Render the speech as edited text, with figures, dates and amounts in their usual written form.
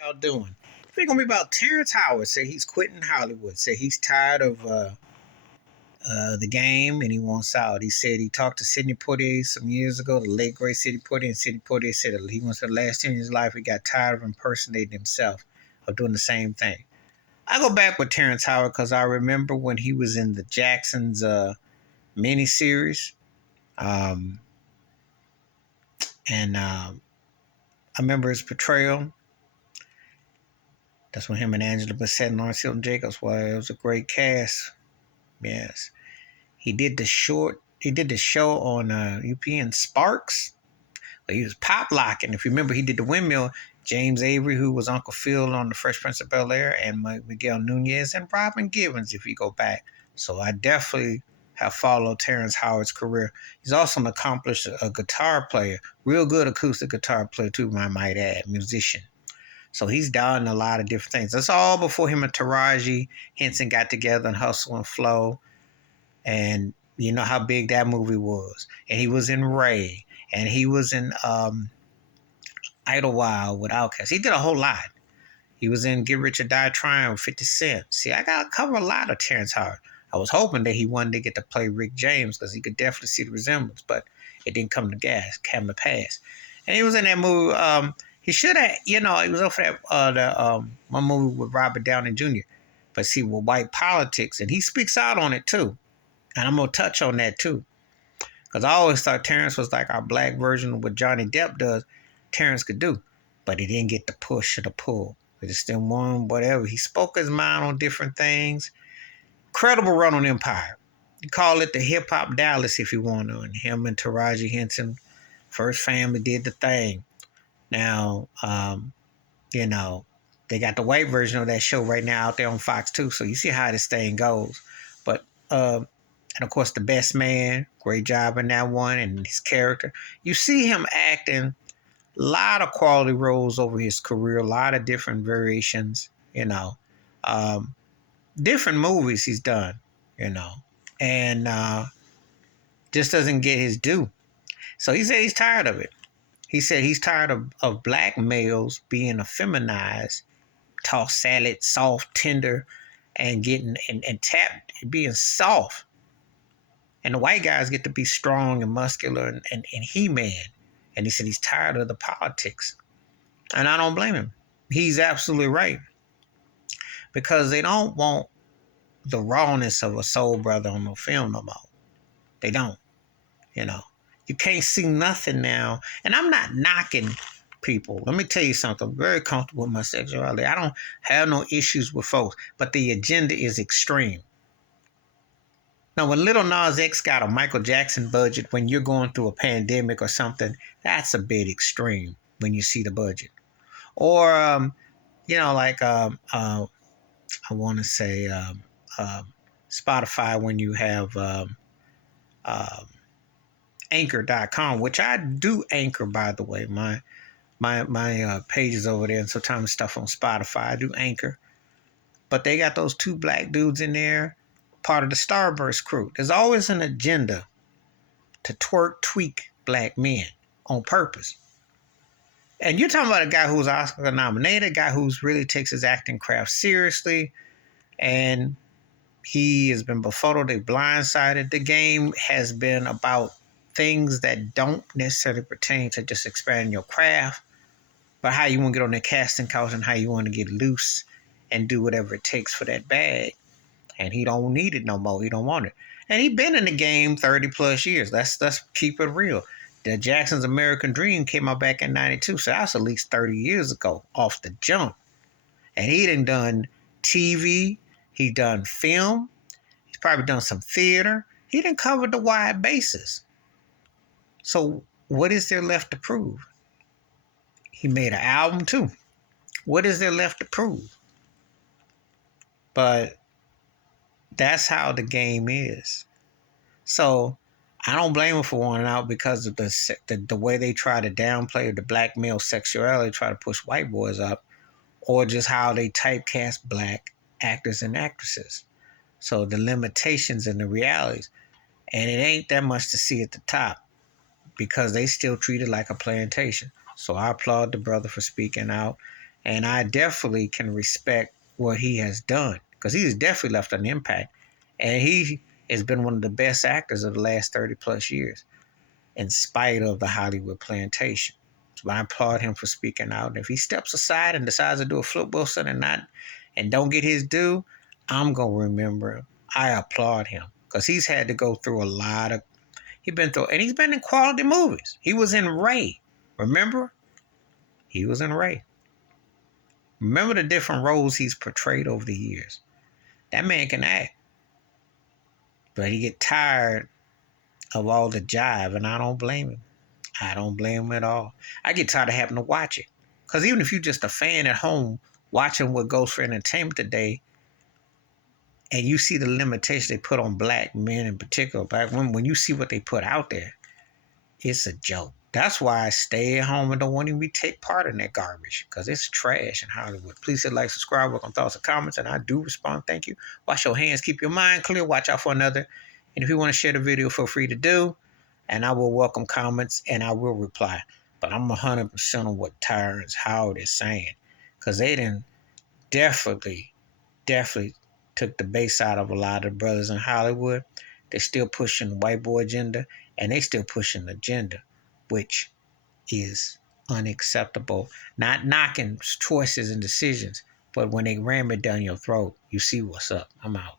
Y'all doing? It's gonna be about Terrence Howard. Say he's quitting Hollywood. Say he's tired of the game and he wants out. He said he talked to Sidney Poitier some years ago, the late great Sidney Poitier, and Sidney Poitier said that he wants the last 10 years of his life. He got tired of impersonating himself, of doing the same thing. I go back with Terrence Howard because I remember when he was in the Jacksons miniseries, um, and I remember his portrayal. That's when him and Angela Bassett and Lawrence Hilton Jacobs. Well, it was a great cast. Yes. He did the short. He did the show on UPN Sparks. He was pop locking. If you remember, he did the windmill. James Avery, who was Uncle Phil on the Fresh Prince of Bel Air, and Miguel Nunez and Robin Givens. If you go back, so I definitely have followed Terrence Howard's career. He's also an accomplished guitar player, real good acoustic guitar player too. I might add, musician. So he's done a lot of different things. That's all before him and Taraji Henson got together and Hustle and Flow. And you know how big that movie was. And he was in Ray. And he was in Idlewild with Outkast. He did a whole lot. He was in Get Rich or Die Trying with 50 Cent. See, I got to cover a lot of Terrence Howard. I was hoping that he wanted to get to play Rick James because he could definitely see the resemblance, but it didn't come to pass. And he was in that movie. He should have, he was up for that one movie with Robert Downey Jr. But see, with white politics, and he speaks out on it too. And I'm going to touch on that too. Because I always thought Terrence was like our black version of what Johnny Depp does. Terrence could do. But he didn't get the push or the pull. He just didn't want whatever. He spoke his mind on different things. Incredible run on Empire. You call it the hip hop Dallas if you want to. And him and Taraji Henson, First Family did the thing. Now, they got the white version of that show right now out there on Fox too. So you see how this thing goes. But and of course, The Best Man, great job in that one, and his character. You see him acting a lot of quality roles over his career, a lot of different variations, different movies he's done, and just doesn't get his due. So he said he's tired of it. He said he's tired of black males being effeminized, tossed salad, soft, tender, and getting and tapped, being soft. And the white guys get to be strong and muscular and He-Man. And he said he's tired of the politics. And I don't blame him. He's absolutely right. Because they don't want the rawness of a soul brother on no film no more. They don't. You can't see nothing now. And I'm not knocking people. Let me tell you something. I'm very comfortable with my sexuality. I don't have no issues with folks. But the agenda is extreme. Now, when Little Nas X got a Michael Jackson budget when you're going through a pandemic or something, that's a bit extreme when you see the budget. Or, I want to say Spotify when you have Anchor.com, which I do Anchor, by the way. My page is over there, and sometimes stuff on Spotify. I do Anchor. But they got those two black dudes in there, part of the Starburst crew. There's always an agenda to tweak black men on purpose. And you're talking about a guy who's Oscar nominated, a guy who's really takes his acting craft seriously, and he has been befuddled, they blindsided. The game has been about things that don't necessarily pertain to just expanding your craft, but how you want to get on that casting couch and how you want to get loose and do whatever it takes for that bag. And he don't need it no more. He don't want it. And he been in the game 30 plus years. Let's keep it real. The Jackson's American Dream came out back in 92. So that's at least 30 years ago off the jump. And he done TV. He done film. He's probably done some theater. He done covered the wide bases. So what is there left to prove? He made an album too. What is there left to prove? But that's how the game is. So I don't blame him for wanting out because of the way they try to downplay the black male sexuality, try to push white boys up, or just how they typecast black actors and actresses. So the limitations and the realities. And it ain't that much to see at the top because they still treat it like a plantation. So I applaud the brother for speaking out. And I definitely can respect what he has done because he has definitely left an impact. And he has been one of the best actors of the last 30 plus years, in spite of the Hollywood plantation. So I applaud him for speaking out. And if he steps aside and decides to do a Flip Wilson and don't get his due, I'm gonna remember him. I applaud him because he's had to go through a lot of. He's been in quality movies. He was in Ray. Remember? He was in Ray. Remember the different roles he's portrayed over the years. That man can act, but he get tired of all the jive, and I don't blame him. I don't blame him at all. I get tired of having to watch it. Because even if you're just a fan at home watching what goes for entertainment today, and you see the limitations they put on black men in particular, black women, when you see what they put out there, it's a joke. That's why I stay at home and don't want to even take part in that garbage, because it's trash in Hollywood. Please hit like, subscribe, welcome thoughts and comments, and I do respond. Thank you. Wash your hands, keep your mind clear, watch out for another. And if you want to share the video, feel free to do. And I will welcome comments and I will reply. But I'm 100% on what Terrence Howard is saying, because they didn't definitely took the base out of a lot of the brothers in Hollywood. They're still pushing the white boy agenda, and they still pushing the agenda, which is unacceptable. Not knocking choices and decisions, but when they ram it down your throat, you see what's up. I'm out.